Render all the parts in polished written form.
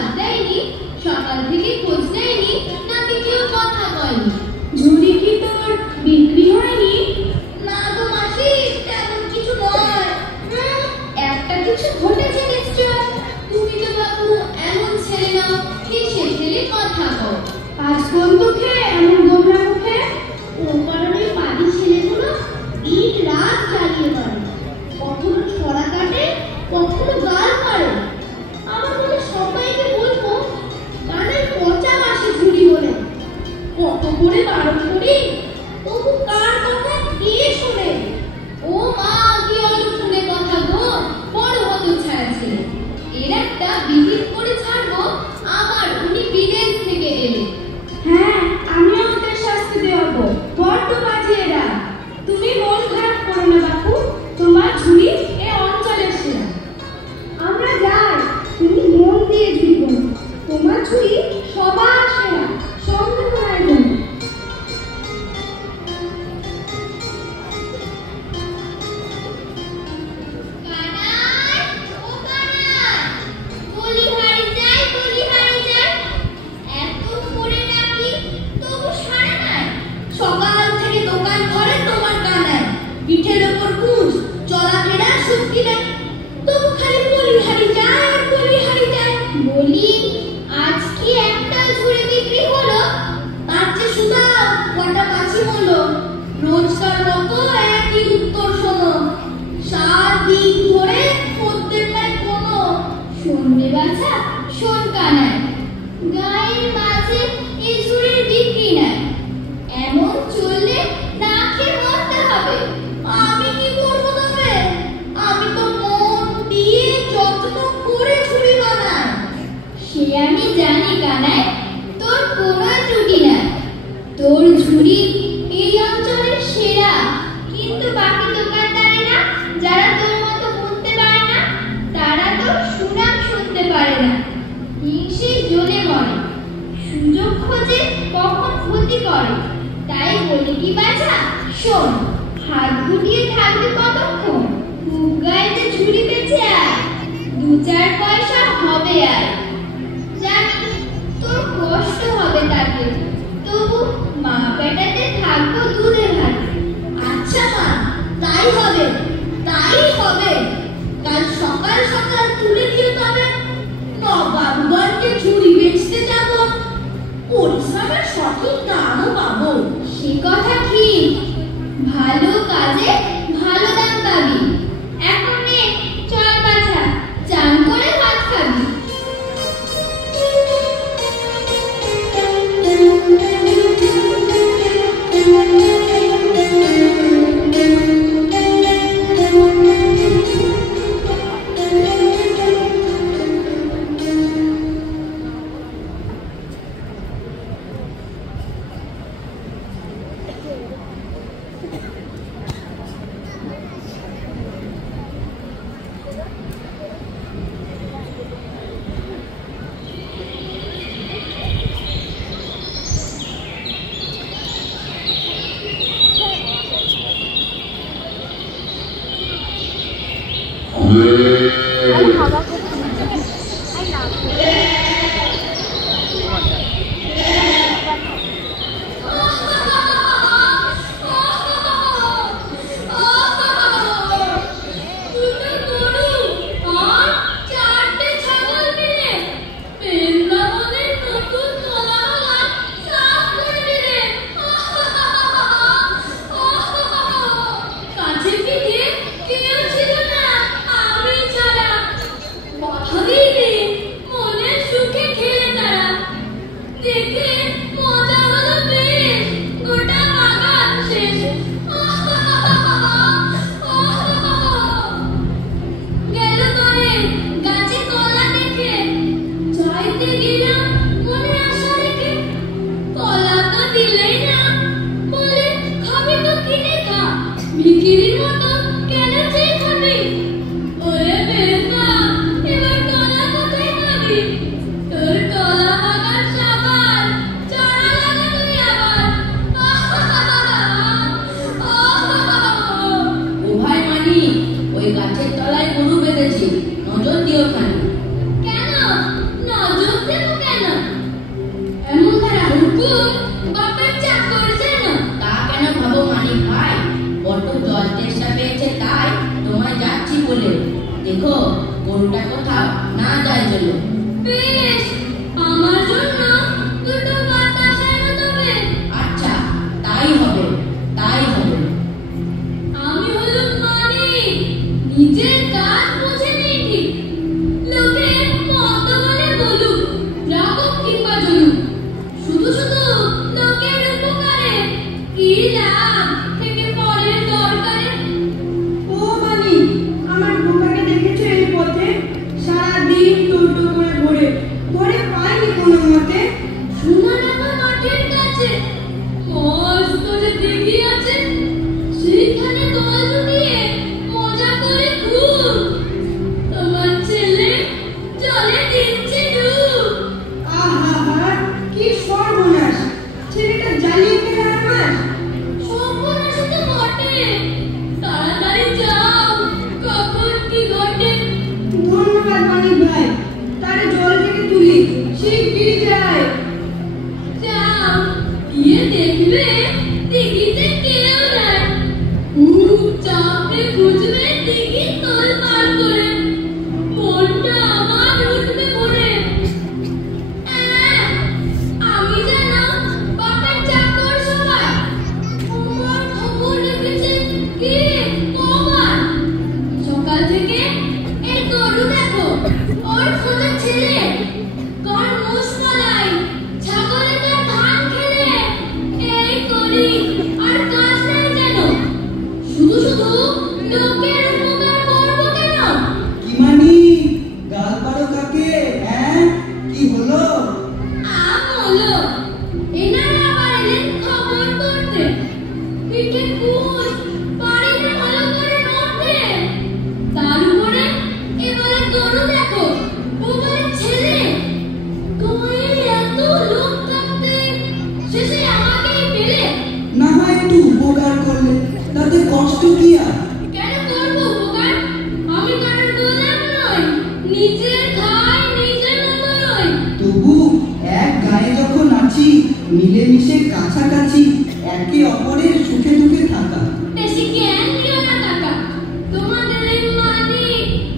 ভাত দেয়নি, সকাল থেকে খোঁজ দেয়নি, নাকি কেউ কথা কয়নি। ঝুড়ি কি তোর বিক্রি হয়নি? না গো মাসি, তেমন কিছু নয়। একটা কিছু ঘটেছে নিশ্চয়। তুমি তো বাবু এমন ছেলে নাও, হেসে খেলে কথা কও। আজ কোন দুঃখে এমন গোমরা মুখে? ও কারণে বাড়ি ছেলেগুলো দিন রাত জ্বালিয়ে পারে, কখনো ছড়া কাটে, কখনো গাল পারে। আমার বলে সবাইকে বলবো কানের পচা মাসে ঝুড়ি বলে। কত করে বারণ করি, তবু কার কথা কে শোনে? ও মা, কি শুনে কথা গো, বড় হত ছায়া ছেলে। এর একটা বিহিত করে ছাড়বো, আবার উনি বিদেশ থেকে এলে। হ্যাঁ, আমিও ওদের শাস্তি দেওয়াবো, বড্ড বাজে এরা। তুমি মন খারাপ করো না বাপু, তোমার ঝুড়ি এ অঞ্চলের সেরা। আমরা যাই, তুমি মন দিয়ে ঝুড়ি বোনো, তোমার ঝুড়ি সবার সেরা, সন্দেহ নাই বোন। সকাল থেকে দোকান ঘরে তোমার কানায়, পিঠের ওপর কুচ, চলাফেরা শক্তি নেই, তবু খালি বলিহারি যায় আর বলিহারি যায়। বলি আজ কি একটা ঝুড়ি বিক্রি হলো? তার চেয়ে শুধু কটা মাছি হলো। রোজকার মতো একই উত্তর শোনো, সারাদিন ধরে খদ্দের নাই কোনো। শুনবে বাছা, শোন কানায়, গায়ের মাঝে এই ঝুড়ির বিক্রি নাই। এমন চললে না খেয়ে মরতে হবে। আমি কি করবো তবে? আমি তো মন দিয়ে যত্ন করে ঝুড়ি বানাই। সে আমি জানি কানায়, তোর কোনো ত্রুটি নাই। তোর ঝুড়ি এই অঞ্চলের সেরা, কিন্তু বাকি দোকানদারেরা যারা তোর মতো বুনতে পারে না, তারা তোর সুনাম শুনতে পারে না। হিংসে জ্বলে মরে, সুযোগ খোঁজে, কখন ক্ষতি করে। তাই বলি কি বাছা, শোন, হাত গুটিয়ে থাকবে কতক্ষণ? খুব গায়ে ঝুড়ি বেঁচে আয়, 2-4 পয়সা হবে আর। জানি তোর কষ্ট হবে তাতে, তবু মা পেটাতে থাকবো দুধের হাতে। আচ্ছা মা, তাই হবে, তাই হবে। কাল সকাল সকাল তুলে দিও তবে, নবাবগঞ্জে ঝুড়ি বেচতে যাব। পরিশ্রমের সঠিক দামও পাবো। সে কথা ঠিক, ভালো কাজে ভালো দাম পাবি। এখন নে, চল বাছা, চান করে ভাত খাবি। ওই গাছের তলায় গরু বেঁধেছি, নজর দিও খানি। কেন নজর শিগগির যাই। যাও, গিয়ে দেখবে দিঘিতে কেউ নাই। খুব চাপে খুঁজবে দিঘি তোলপাড় করে। মনটা আমার উঠবে পড়ে। আমি যেন বাপের চাকর সবাই। আমার খবর রেখেছে কে কবার। সকাল থেকে এই গরু দেখো, ওর ছোট ছেলে কার মুসমালাই, ছাগলে তার ধান খেলে। এই করি আর কাজ নেই যেন, শুধু শুধু লোকের উপকার করবো কেন? কি মানি গাল পারো কাকে? হ্যাঁ, কি হলো? হলো এনারা আবার এলেন খবর করতে। পিঠে কুচ পারি না ভালো করে নড়তে। তার উপরে এবারে গরু দেখো, ওবারে ছেলে। গায়ে এত লোক থাকতে শেষে আমাকেই পেলে। না হয় একটু উপকার করলে, তাতে কষ্ট কি আর? কেন করবো উপকার? আমি কারোর গোলাম নই, নিজের খাই নিজের মতো নই। তবু এক গায়ে যখন আছি, মিলেমিশে কাছাকাছি, একে অপরের সুখে দুঃখে থাকা। বেশি জ্ঞান দিও না কাকা, তোমাদের এই মানি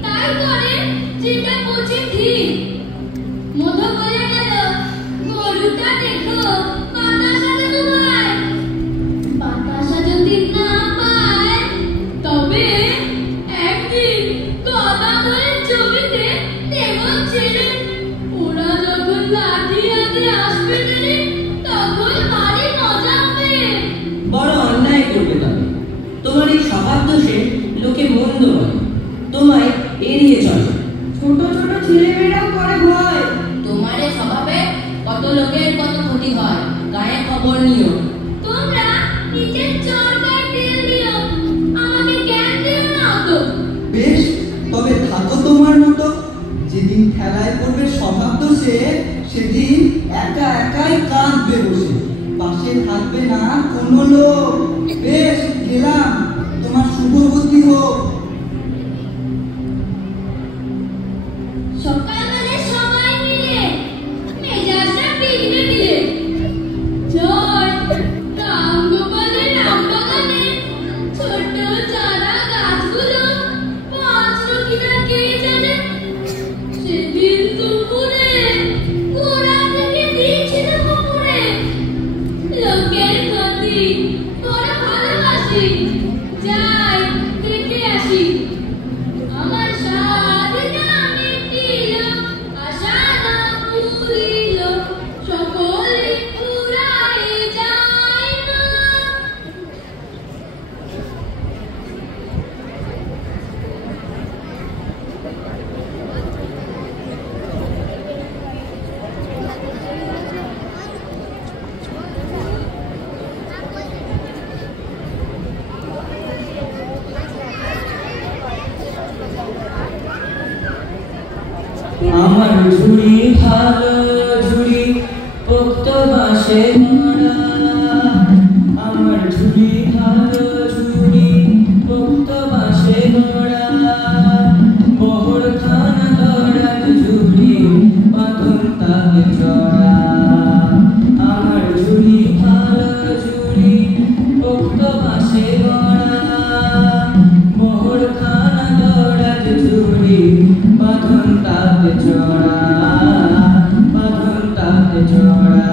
তাই করে যেটা বোঝে ঠিক। মধু বলে গেল, গরুটা দেখো বাতাসা দেবো ভাই। বাতাসা যদি না পায় তবে একদিন গদা ধরে জমিতে দেব ছেড়ে। ওরা যখন লাঠি হাতে আসবে টেনে, তখন ভারী মজা হবে। বড় অন্যায় করবে তবে। তোমার এই স্বভাব দোষে লোকে মন্দ বলে, তোমায় এড়িয়ে চলে। ছোট ছোট ছেলেমেয়েরাও করে ভয়। তোমার এই স্বভাবে কত লোকের কত ক্ষতি হয়, গায়ে খবর নিও। তোমরা নিজের চরকায় তেল দিও, আমাকে জ্ঞান দিও না তো। বেশ, তবে থাকো তোমার মতো। যেদিন খেলায় পড়বে স্বভাব দোষে, সেদিন একা একাই কাঁদবে বসে, পাশে থাকবে না কোনো লোক। বেশ, গেলাম, তোমার শুভ বুদ্ধি হোক। সকালবেলা সবাই মিলে মেজাজটা বিগড়ে দিলে। জয় রামগোপালের রামবাগানে ছোট চারা গাছগুলো বাঁচলো কিনা কে জানে। সেদিন দুপুরে গোড়া থেকে দিয়েছিল পুকুরে। লোকের ক্ষতি বড় ভালোবাসি, যাই দেখে আসি। আমার সাধনা মিটিল, আশা না পুরিল, সকলে ফুরায় যায় না। আমার ঝুড়ি ভালো ঝুড়ি, পোক্ত বাঁশে মোড়া। আমার ঝুড়ি ভালো ঝুড়ি, পোক্ত বাঁশে মোড়া। বহর খানা দরাজ ঝুড়ি, বাঁধন তাকে চড়া। আমার ঝুড়ি ভালো ঝুড়ি, পোক্ত বাঁশে মোড়া। বহর খানা দরাজ ঝুড়ি, বাঁধন তাকে চড়া, বাঁধন তাকে চড়া।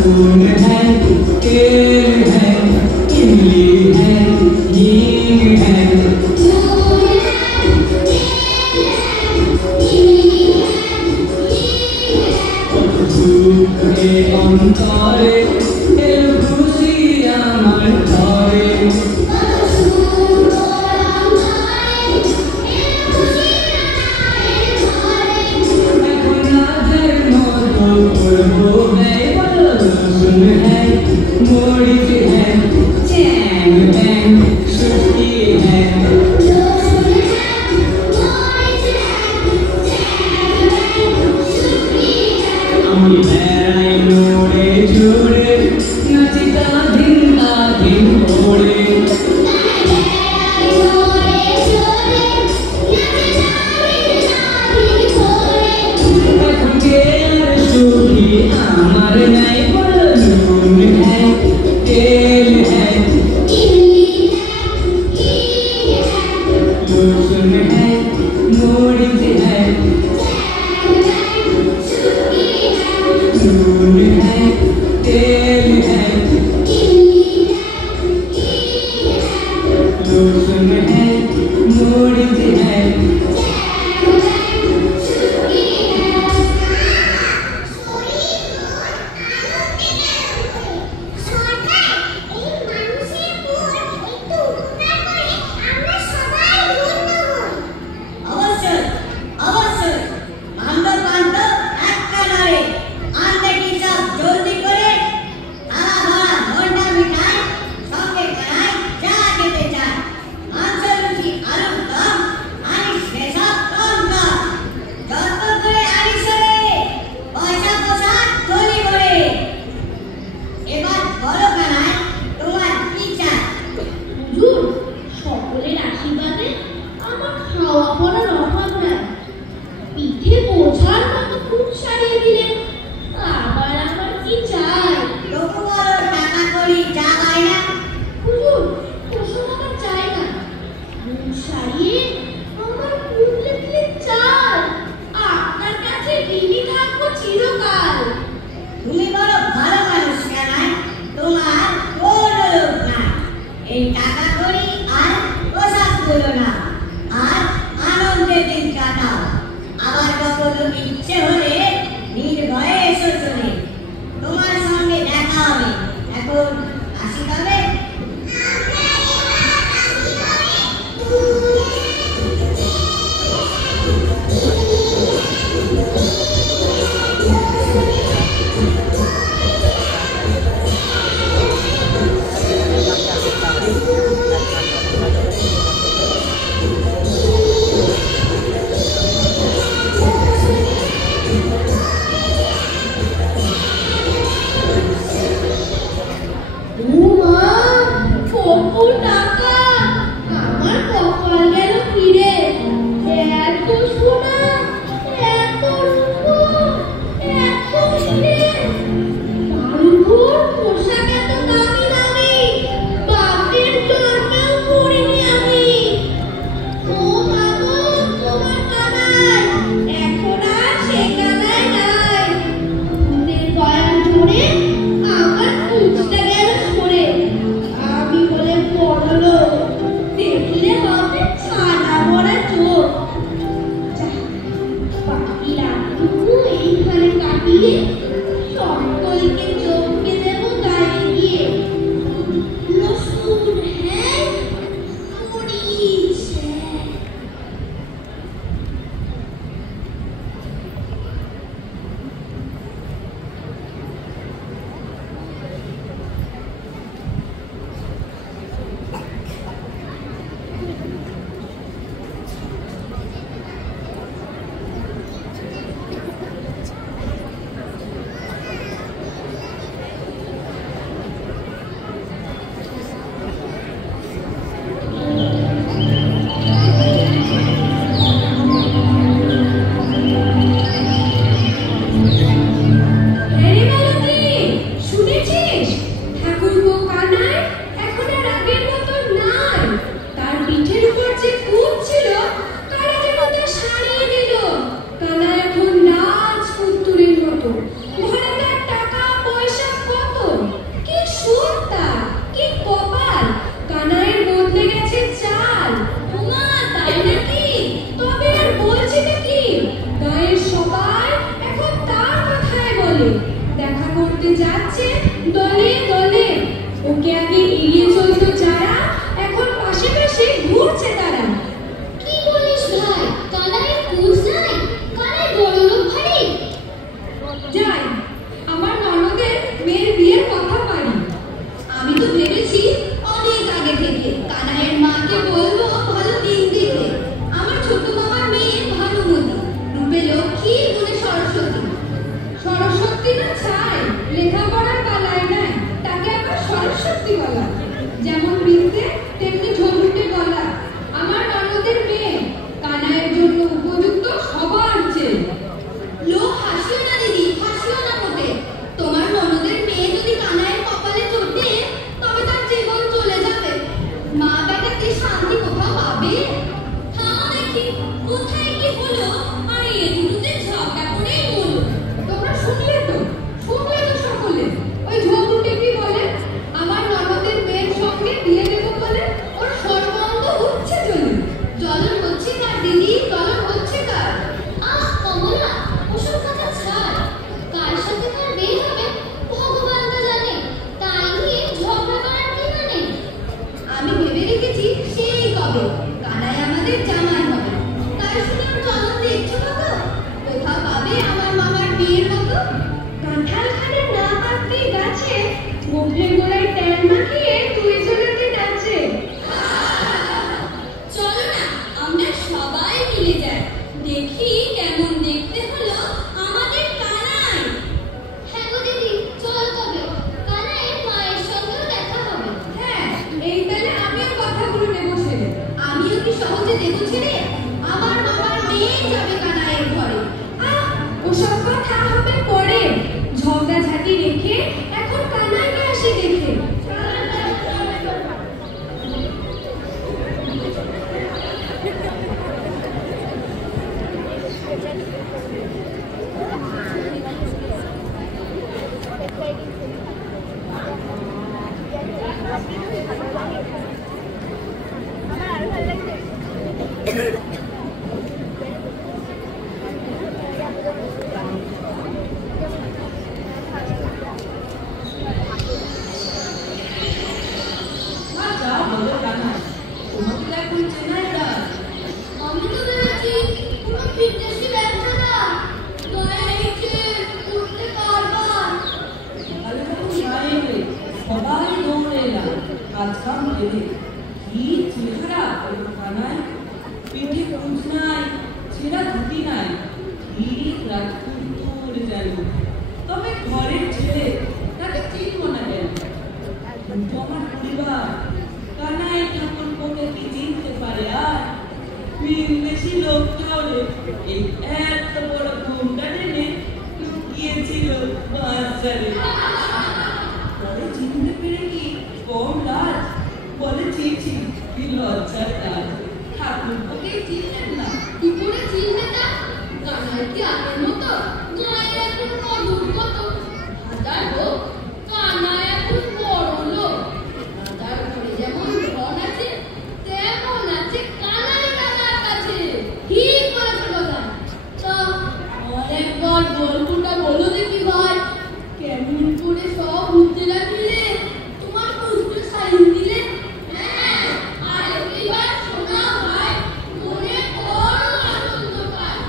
लहसुन है, तेल है, इमली है, हींग है। धूप के अंतरे तेल खुशी আমার ঘরে। এখন রাতের মতো করবো ব্যয়, রসুন है, মরিচ है, চ্যাং ব্যাং শুটকি है। আমি বেড়াই নড়ে চড়ে, নাচি দিন ওড়ে। এখন কে আর সুখী আমার নাই, বলো নুন है, তেল है, लहसुन है, मरीच है, नून है, तेल है, लहसुन है, मरीच है। সরকার এই যাই, আমার ননদের মেয়ের বিয়ের কথা পারি। আমি তো ভেবেছি অনেক আগে থেকে কানাইয়ের মাকে বলবো ভালো দিন দেখে। আমার ছোট মামার মেয়ে ভানুমতি, রূপে লক্ষ্মী, গুণে সরস্বতী। সরস্বতী না চাই, লেখাপড়ার পালায় নাই, তাকে আবার সরস্বতী বলা। যেমন বিদ্যে তেমনি ঝলুটে গলা। আমার ননদের মেয়ে কানাইয়ের জন্য উপযুক্ত সবার চেয়ে। লোক হাসিও না দিদি, হাসিও না মোটে। তোমার ননদের মেয়ে যদি কানাইয়ের কপালে চড়তে, তবে তার জীবন চলে যাবে। মা বেটাতে শান্তি কোথাও পাবে? থামো দেখি, কোথায় কি হলো? আর এ দুটোতে ঝগড়া করেই হলো। তোমরা শুনলে তো সকলে। ওই ঝগড়ুটে কি বলে? আমার ননদের মেয়ের সঙ্গে বিয়ে দেবো বলে ওর সর্বঙ্গ উঠছে চলে। জ্বলন হচ্ছে কার দিদি, জ্বলন হচ্ছে কার? আহ কমলা, ওসব কথা ছাড়। কার সাথে কার বিয়ে হবে ভগবান তা জানে, তাই নিয়ে ঝগড়া করার কি মানে? আমি ভেবে রেখেছি সেই কবে কানাই আমাদের জামাই হবে। তাই শুনে ওর জ্বলন দেখছো কত? কোথাও পাবে আমার মামার বিয়ের মতো? কাঁঠাল খানে না পাকতেই গাছে, মুখের গোড়ায় তেল মাখিয়ে তুই ঝোলাতে নাচে। চলো না, আমরা সবাই মিলে যাই, দেখি কেমন দেখতে হলো আমাদের কানাই। হ্যাঁ গো দিদি, চল তবে। কানাইয়ের মায়ের সঙ্গেও দেখা হবে। হ্যাঁ, এই তাহলে আমিও কথাগুলো নেবো ছেড়ে। আমিও কি সহজে দেবো ছেড়ে? আমার মামার মেয়ে যাবে কানাইয়ের ঘরে। ওসব কথা হবে পরে। ঝগড়াঝাটি রেখে এখন কানাইকে আসি দেখে। আচ্ছা বলো কানাই, তোমাকে তো এখন চেনাই যায়। আমি তো ভেবেছি কোনো বিদেশি ব্যবসা না, গায়ে এসে উঠতে পারবার। সকালে যখন গায়ে এলে সবাই দৌড়ে এলাম কাজ কাম ফেলে। কি চেহারা ওই কানাই, পিঠে কুঁচ নাই, ছেঁড়া ধুতি নাই, ঠিক রাজপুত্র যেন। তবে ঘরের ছেলে, তাকে চিনব না কেন? কিন্তু আমার পরিবার কানাই ঠাকুরপোকে কি চিনতে পারে? আর বিদেশি লোক তাহলে এই এত বড় ঘুমটা টেনে লুকিয়েছিল বাজারে। পরে চিনতে পেরে কি কম লাজ? বলে চিঠি কি লজ্জার কাজ, ঠাকুরপোকে চিনলেন না। কি করে চিনবে তা? কানাই কি আগের মতো? গায়ে এখন মধুর কত? হাজার হোক, কানাই এখন বড় লোক। হাজার ঘরে যেমন ধন আছে, তেমন আছে কানাই কাকার কাছে। ঠিক বলেছে কথা। তা অনেকবার গল্পটা বলো দেখি ভাই, কেমন করে সব বুঝতে লাগলে? তোমার বুঝতে সাইন দিলে? হ্যাঁ, আর এবার শোনা ভাই, মনে বড় আনন্দ পায়।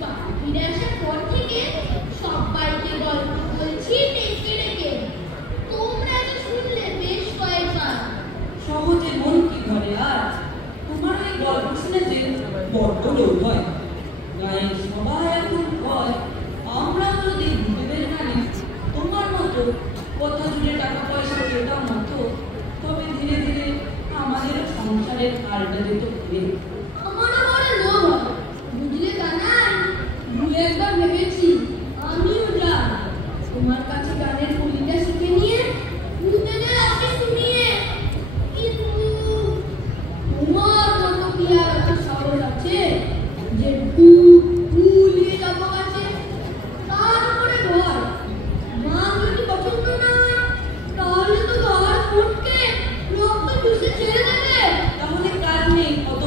বাড়ি ফিরে আসার পর থেকে সবাইকে গল্প বলছি ডেকে ডেকে। তোমরা তো শুনলে বেশ কয়েকবার। সহজে মন কি ধরে আর? তোমার এই গল্প শুনে যে বড্ড লোভ হয়। গায়ে সবাই এখন কয় আমরা যদি ভূতেদের গানে তোমার মতো কথা জুড়ে টাকা পয়সা পেতাম মতো, তবে ধীরে ধীরে আমাদের সংসারের হালটা যেত ঘুরে। আমারও বড় লোভ হয়, বুঝলে কানাই? দু একবার ভেবেছি আমিও যাই তোমার কাছে গানের কবিতা শিখে নিয়ে ভূতেদের আগে শুনিয়ে। কিন্তু তোমার মতো কি আর একটা সাহস আছে যে ভুলিয়ে যাবো কাছে? তার উপরে ভয়। মা যদি পছন্দ না হয়, তাহলে তো ঘর ফুটকে রক্ত চুষে ছেড়ে দেবে। তাহলে কাজ নেই, কত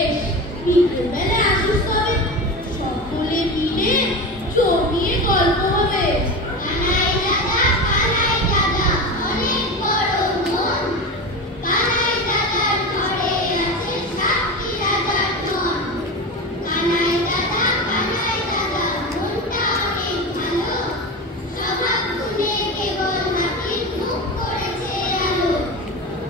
বেশ, বিকেলবেলা আসিস তবে, সকলে মিলে জমিয়ে গল্প হবে। কানাই দাদা অনেক বড় মন, কানাই দাদার ঘরে আছে সাতটি রাজার ধন। কানাই দাদা মনটা অনেক ভালো, স্বভাব গুণে কেবল হাতির মুখ করেছে আলো।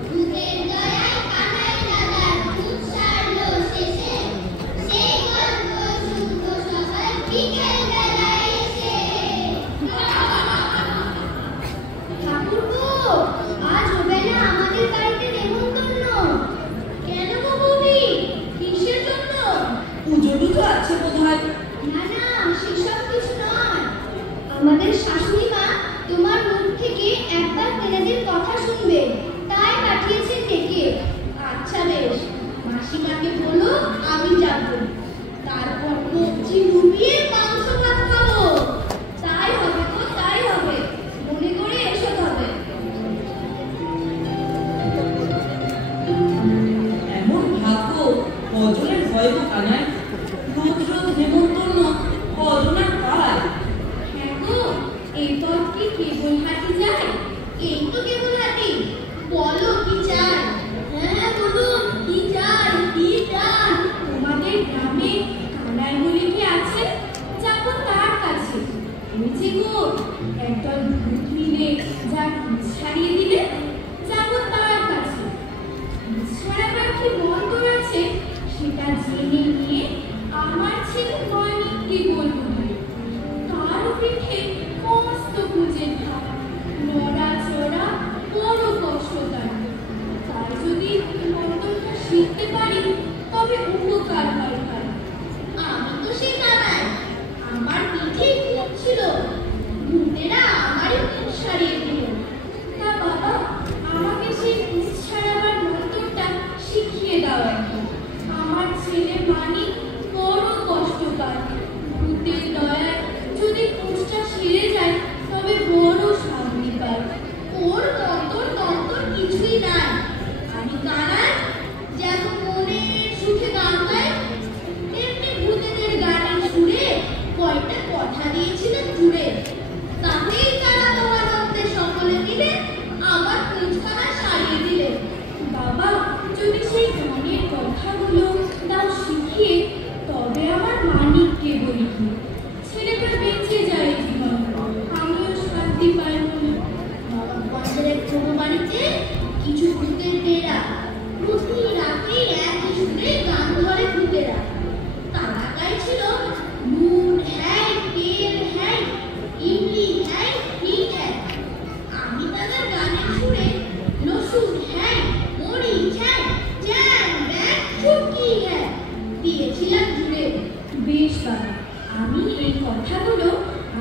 ভূতের দয়ায় কানাই দাদার ভূত সারলো শেষে, সেই গল্প শুনবো সবাই বিকেল বেলায় এসে। ঠাকুরপো, আজ হবে না আমাদের বাড়িতে নেমন্তন্ন? কেন গো বৌদি, কিসের জন্য? পুজো টুজো আছে বোধহয়। না না, সেসব কিছু নয়। আমাদের শাশুড়ি মা তোমার মুখ থেকে একবার তেনাদের কথা শুনবে, তাই পাঠিয়েছেন ডেকে। আচ্ছা বেশ, মাসিমাকে বলো আমি যাব, তারপর কবজি ডুবিয়ে মাংস ভাত খাবো। তাই হবে তো, তাই হবে, মনে করে এসো তবে। এমন ভাগ্য কজনের ভয় গো কানাই, রোজ রোজ নেমন্তন্ন কজন আর পায়। হ্যাঁ গো, এই পথ কি কেবল হাঁটি যায়? এই তো কেবল হাঁটি, বলো কি চাই? হ্যাঁ বলুন, কি চাই, কি চাই? তোমাদের গ্রামে কানাই বলে কি আছে? যাবো তার কাছে। ওই যে গো, একদল ভূত মিলে যা পিছ ছাড়িয়ে দিলে, যাবো তার কাছে। পিছ ছাড়াবার কি মন্তর আছে, সেটা জেনে নিয়ে আমার ছেলে মানিককে বলবো। তার পিঠে মস্ত খুঁজে ভাব, নড়া চড়া বড় কষ্ট তার। তাই যদি মন্ত্রটা শিখতে পারি তবে উপকার হয় তার। আমি তো সে কানাই, আমার পিঠে ভূত ছিল, ভূতেরা আমারই ভূত সারিয়ে দিল। তা বাবা, আমাকে সেই ভূত ছাড়াবার মন্ত্রটা শিখিয়ে দাও এখন। আমার ছেলে মানিক বড় কষ্ট পায়, ভূতের দয়ায় যদি কোষটা সেরে যায় তবে বড় শান্তি পায়। ওর মন্তর কিছুই নাই। আমি কানাই, যেমন মনের সুখে গান গায়, তেমনি ভূতেদের গানের সুরে কয়টা কথা দিয়েছিলেন জুড়ে। তাতেই তারা মহানন্দে সকলে মিলে আমার কুঞ্জখানা সারিয়ে দিলে। বাবা, যদি সেই গানের কথাগুলো দাও শিখিয়ে, তবে আমার মানিককে বলি কি, ছেলেটা বেঁচে যায় জীবন, আমিও শান্তি পাই বলে। নবাবগঞ্জের ছোট বাড়িতে কিছু ভূতের ডেরা, প্রতি রাতে একই সুরে গান ধরে ভূতেরা। তারা গাইছিল নুন হ্যায়, তেল হ্যায়, ইমলি হ্যায়, ঠিক হ্যায়। আমি তাদের গানের সুরে লসুন হ্যায়, মরিচ হ্যায়, জ্যাম ব্যাগ ছুটকি হ্যায় দিয়েছিলাম জুড়ে। বেশ বাবা, আমি এই কথাগুলো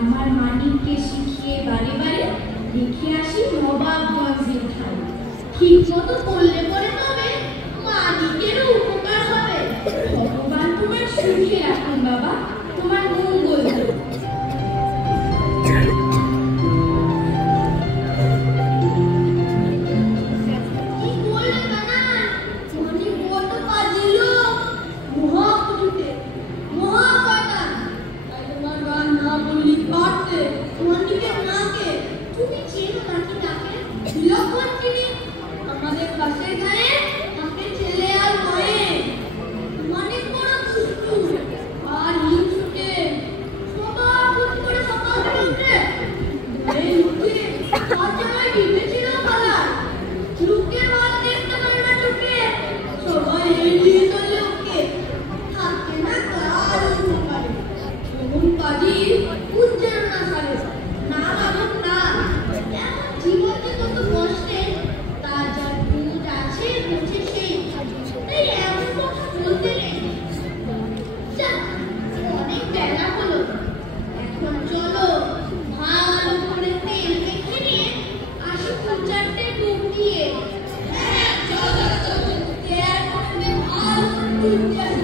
আমার মানিককে শিখিয়ে বারে বারে দেখে আসি নবাবগঞ্জের ঠাই। ঠিক মতো করলে পরে তবে মানিকেরও উপকার হবে। ভগবান তোমার সুখে রাখুন বাবা, তোমার মঙ্গল হোক। কি করলে কানাই? মানিক বড় কাজী লোক, মহাপুরুষে, মহাপাতান। তাই তোমার গান না বললি পারতে। মানিকের নাকে তুমি চেনো নাকি তাকে? বিলক্ষণ চিনি, আমাদের পাশের গায়ে থাকে ছেলে আর মায়ে। মানিক বড় দুষ্টু আর হিংসুটে, সবার খুন করে সকাল থেকে উঠে ধরে উঠে তার জায়গায় বিবেছিল পালায়। লোকের মাল দেখতে পারে না চোখে, সবাই এড়িয়ে চলে ওকে, থাকে না কার উপকারে। এমন কাজী উজ্জ্বল না সারে, না বাবক না। এমন জীবনে কত কষ্টে, তার যার ভূত আছে বুঝে সেই, তাই এমন কথা বলতে নেই। যাক, অনেক বেলা হলো, এখন চলো ভালো করে তেল মেখে নিয়ে আসি পূজারতে ডুব দিয়ে। হ্যাঁ চলো চলো, তেল করে ভালো করে ডুব দিয়ে আসি।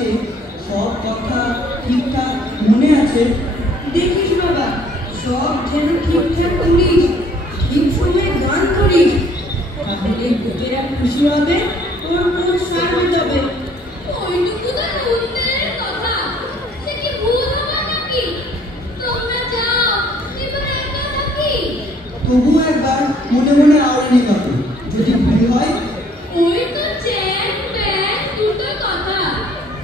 আছে সব কথা ঠিকঠাক মনে আছে? দেখিস বাবা, সব যেন ঠিকঠাক করিস, ঠিক সময়ে গান করিস, তাহলে ভূতেরা খুশি হবে, তোর কোন সারবে তবে। ওইটুকু তো ভূতের কথা, সে কি ভূত হবে নাকি? তোমরা যাও, এবার একা থাকি। তবু একবার মনে মনে আওড়ানি কাটে, যদি ভুল হয়। ওই তো চ্যাং ব্যাং দুটো কথা,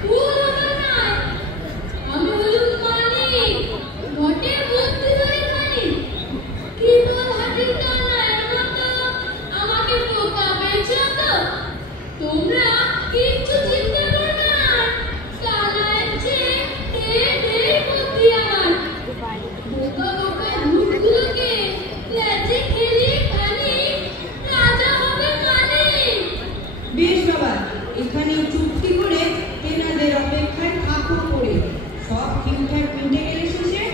ভুল হবে না। আমি হলুম মালিক, ঘটের বুদ্ধি ধরে মালিক। কেবল হাতির ডানার মতো আমাকে বোকা পেয়েছো তো? তোমরা কিচ্ছু চিন্তা করবে না, কালার চেয়ে ঢের বুদ্ধি আমার। বোকা বোকা ভূতগুলোকে লেজে খেলিয়ে খালি রাজা হবে কানে। বেশ বাবা, এখানে চুক্তি করে তেনাদের অপেক্ষায় থাকো করে, সব ঠিকঠাক মিটে গেলে শেষে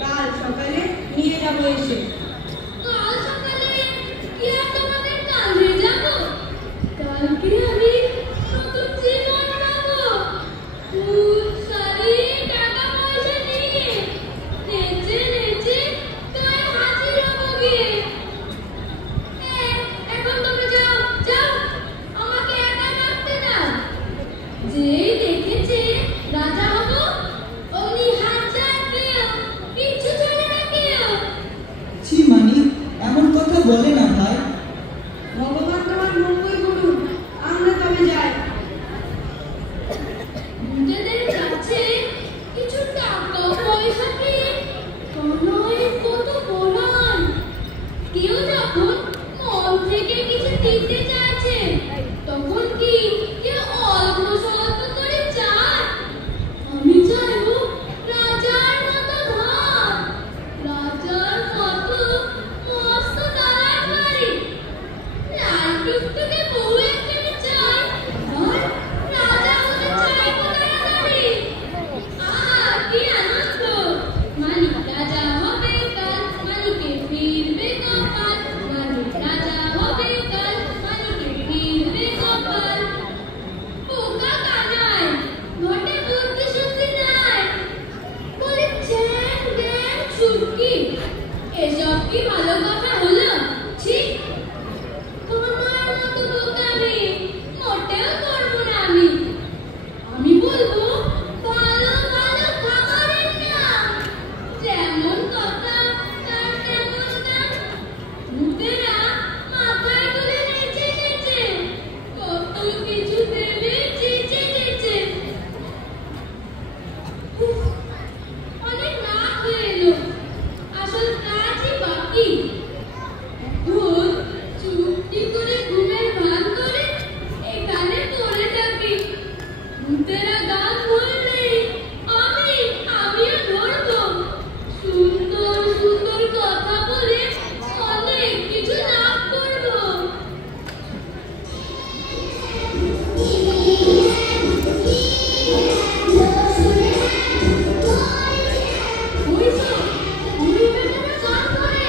কাল সকালে নিয়ে যাবো এসে। কাল সকালে কি আর তোমাদের কাজে যাব? কালকে আমি নতুন জীবন পাবো, ফুল শাড়ি টাকা পয়সা নিয়ে নেচে নেচে গায়ে হাজির হবো গিয়ে। এখন তোমরা যাও যাও, আমাকে একা রাখতে দাও। যেই দেখেছে রাজা হবো, অমনি হাত ছাড় কেউ, কিচ্ছু ছাড়ে না কেউ। ছি মানিক, এমন কথা বলে না ভাই। ভগবান তোমার মঙ্গল করুন, আমরা তবে যাই। ভূতেদের কাছে কিছু টাকা পয়সা পেয়ে কনয় কত বড়ান। কেউ যখন মন থেকে কিছু দিতে চাইছে, তখন কি কেউ অল্প স্বল্প করে চায়? আমি চাইবো রাজার মতো ধন, রাজার মতো মস্ত দালান বাড়ি, লাল টুকটুকে বউ একখানে চাই, আর রাজা হতে চাইবো তাড়াতাড়ি। কি আনন্দ! মালিক রাজা হবে কাল, মালিকের ফিরবে কপাল। মালিক রাজা হবে কাল, মালিকের ফিরবে কপাল। বোকা কানাই, ঘটে বুদ্ধি শুদ্ধি নাই, বলে চ্যাং ব্যাং চুটকি। এসব কি ভালো কথা হলো? ছি! তোমার মতো বোকামি মোটেও করবো না আমি। আমি বলবো ভালো ভালো খাবারের নাম, যেমন কথা তার তেমন দাম। ভূতেরা মাথায় তুলে নেচে নেচে কত কিছু দেবে চেঁচে চেঁচে। উফ, অনেক রাত হয়ে এলো, আসল কাজই বাকি। এখন চুপটি করে ঘুমের ভান করে এখানে পড়ে থাকি। ভূতেরা গান ধরলেই আমিও ধরবো। সুন্দর সুন্দর কথা বলে অনেক কিছু লাভ করবো। ওই তো, বুড়ি বেটারা গান করে।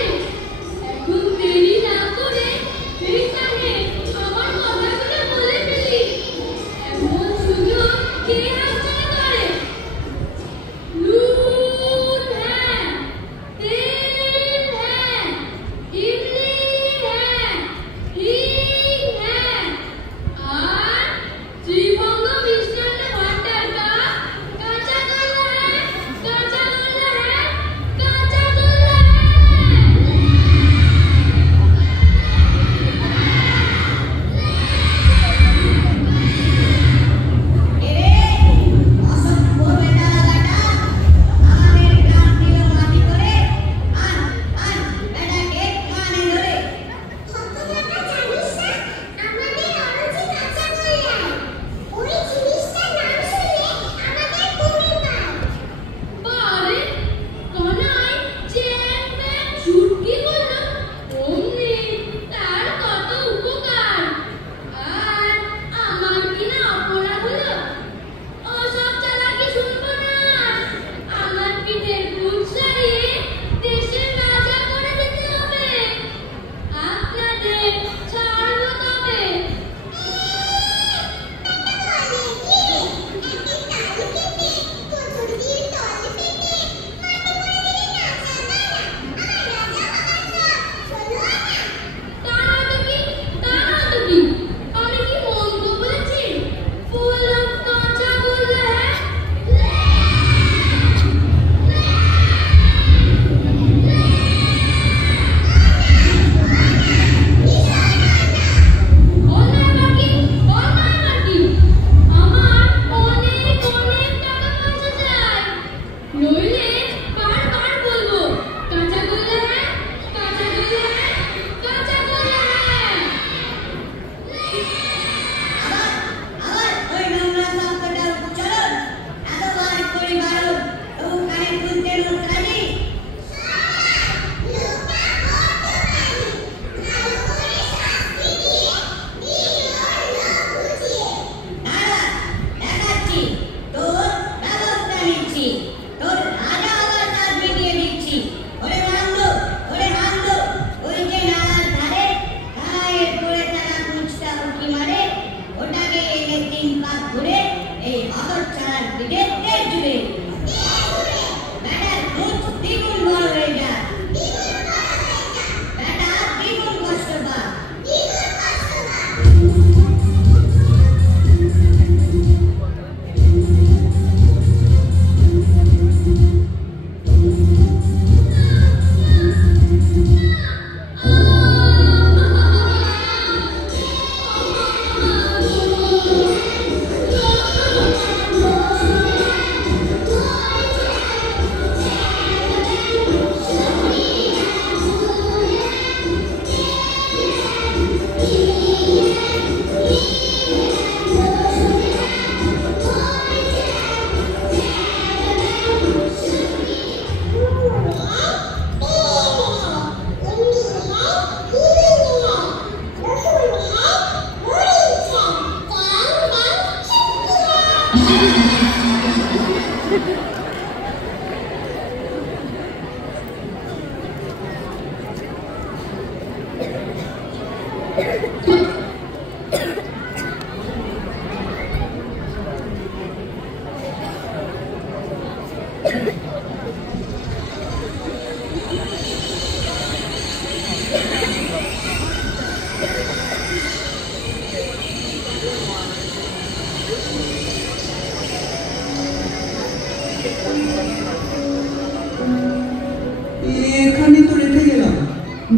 এখানে তো রেখে গেলাম,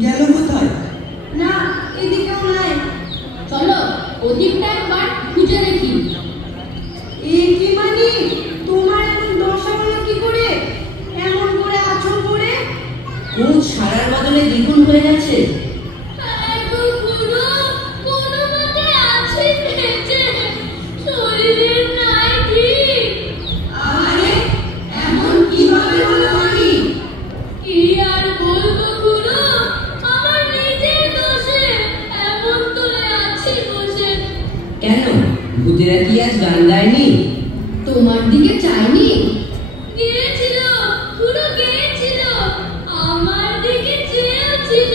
গেল কোথায়? না, এদিকেও নাই। চলো ওদিকটা একবার খুঁজে দেখি। কি মানে তোমার এমন দশা হলো কি করে? এমন করে আচরণ করে কোন সারার বদলে দ্বিগুণ হয়ে গেছে। কেন ভূতেরা কি আজ গান গায়নি? তোমার দিকে চাইনি? গিয়েছিল, পুরো গিয়েছিল, আমার দিকে চেয়েছিল।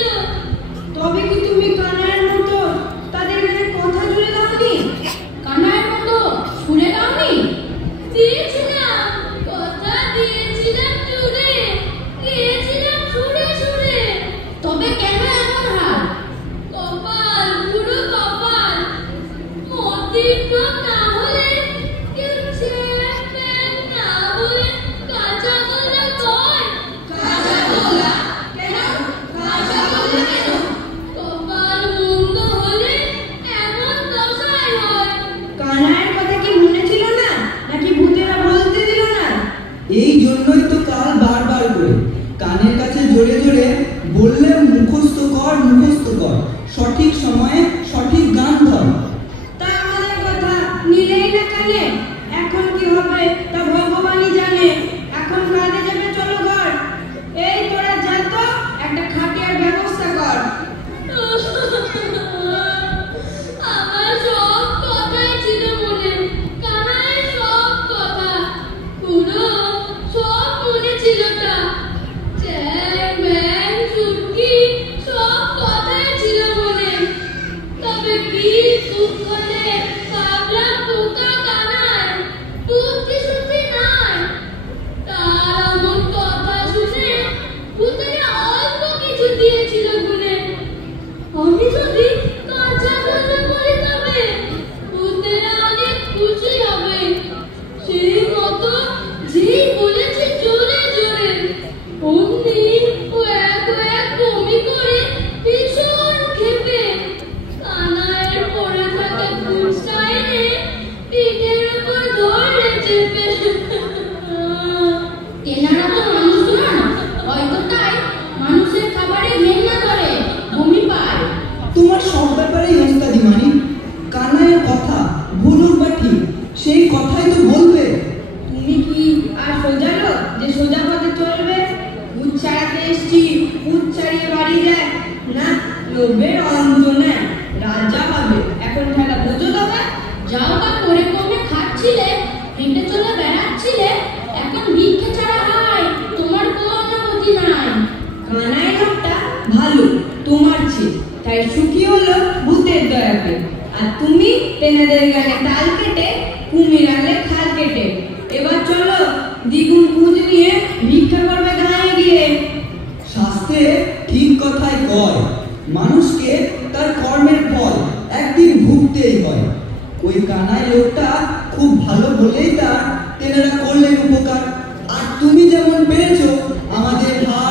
তবে কি তুমি কানাইয়ের মতো তাদের কথা জুড়ে দাওনি? কানাইয়ের মতো শুনে দাওনি? দিয়েছিলাম, কথা দিয়েছিলাম জুড়ে, গিয়েছিলাম সুরে সুরে। তবে কেন এমন হাল? কপাল, পুরো কপাল। মতিক্রম না হলে, কেউ চেপেন না হলে, কাঁচা গলা কয়। কাঁচা গলা? কেন? কাঁচা গলা কেন? কপাল মন্দ হলে এমন দশাই হয়। কানাইয়ের কথা কি মনে ছিল না, নাকি ভূতেরা বলতে দিল না? এই জন্যই তো কাল বারবার করে কানের কাছে জোরে জোরে বললে মুখস্থ কর, মুখস্থ কর, সঠিক সময়ে সঠিক গান ধর। তা আমাদের কথা নিলেই না কানে। এখন কি হবে তা ভগবানই জানে। এখন কানে যাবে, চলো ঘর। এই তোরা যা তো, একটা খাটিয়ার ব্যবস্থা কর। আমার সব কথাই ছিল মনে, কানাই সব কথা, পুরো সব মনে ছিল তা। চ্যাং ব্যাং চুটকি সব কথাই ছিল মনে। তবে কি সুখ হলে ভাবলাম পোকা কানাই, বুদ্ধি শুদ্ধি নাই। তার এমন কথা শুনে ভূতেরা অল্প কিছু দিয়েছিল গুনে। আমি যদি কাঁচা গলা বলি তবে ভূতেরা অনেক খুশি হবে। সেই মতো যেই বলেছে জোরে জোরে, অমনি ও এক বমি করে ভীষণ ক্ষেপে কানাইয়ের পড়ে থাকা কুচটা এনে পিঠের উপর ধরে চেপে। তেনারা তো মানুষ না, হয়তো তাই মানুষের খাবারে ঘেন্না করে, বমি পায়। তোমার সব ব্যাপারেই ওস্তাদি মানি। কানাইয়ের কথা ভুলুক বা ঠিক, সেই কথাই তো বলবে। তুমি কি আর সোজালো যে সোজা পথে চলবে? ভূত ছাড়াতে এসছি, ভূত ছাড়িয়ে বাড়ি যায় না। লোভের অন্ত নেই, রাজা হবে। এখন ঠেলা বোঝো তবে? যাও তা করে কমে খাচ্ছিলে, হেঁটে চলে বেড়াচ্ছিলে, এখন ভিক্ষে ছাড়া হয় তোমার কোনো গতি নাই। কানাই লোকটা ভালো তোমার চেয়ে, তাই সুখী হলো ভূতের দয়াতে। আর তুমি তেনাদের গানে তাল কেটে, কুমির আনলে খাল কেটে। এবার চলো দ্বিগুণ পুঁজ নিয়ে ভিক্ষা করবে গায়ে গিয়ে। শাস্ত্রে ঠিক কথাই কয়, মানুষকে তার কর্মের ফল একদিন ভুগতেই হয়। ওই কানাই লোকটা খুব ভালো বলেই তার তেনারা করলেন উপকার। আর তুমি যেমন পেরেছো আমাদের হাত